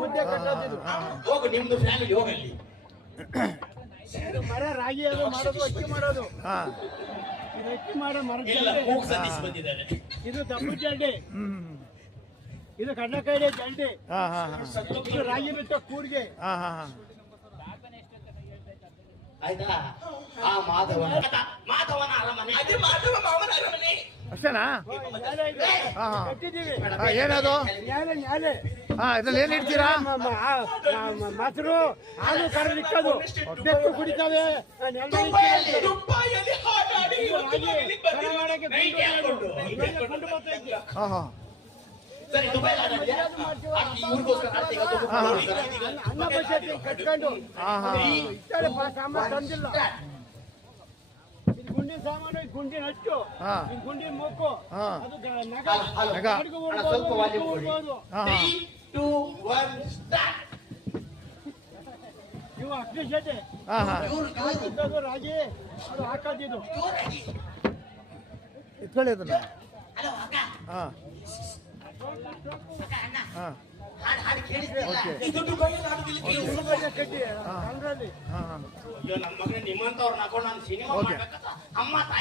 ಮುದ್ದೆ ಕಟ್ಟೋದು. ಹೋಗು ನಿಮ್ದು ಫ್ಯಾಮಿಲಿ ಹೋಗಲ್ಲಿ. ಮರ ರಾಗಿ ಅದು ಮಾಡೋದು, ಅಕ್ಕಿ ಮಾಡೋದು. ಇದು ಅಕ್ಕಿ ಮಾಡೋ ಮರ ಇದು ದಪ್ಪು ಜಲ್ಡಿ, ಇದು ಕಡಲೆಕಾಯಿ ಜಲ್ಡಿ, ಇದು ರಾಗಿ ಬಿಟ್ಟ ಕೂರ್ಗೆ. ಆಯ್ತಾ? ಆ ಮಾಧವನ ಅರಮನೆ, ಅದೇ ಮಾಧವ ಮಾವನ ಅರಮನೆ ಅಷ್ಟೇನಾ? ಕಟ್ಟಿದ್ದೀವಿ. ಏನದು? ನ್ಯಾಲೆ ಇದ್ರಲ್ಲಿ ಏನ್ ಇಡ್ತೀರಾ? ಮೊಸರು ಹಾಲು ಕರಲಿಕ್ಕದು, ಬೆಕ್ಕು ಕುಡಿತವೆ. ಅನ್ನ ಬಸತಿ ಕಟ್ಕೊಂಡು ಸಾಮಾನು ತಂದಿಲ್ಲ. ಗುಂಡಿನ ಸಾಮಾನು, ಗುಂಡಿನ ಹಚ್ಚು, ಗುಂಡಿನ ಮೂಕು, ಅದು ಇವು ಅಗ್ನಿ ಶೆಟ್ಟೆ ರಾಗಿ ಅದು ಹಾಕೋದಿದ್ದು. ಇಟ್ಕೊಳ್ಳಿ ಅದನ್ನ. ನಿಮ್ಮಂತವ್ರನ್ನ ಹಾಕೊಂಡು ನಾನು ಸಿನಿಮಾ ಮಾಡ್ಬೇಕಂತ ಅಮ್ಮ ತಾಯಿ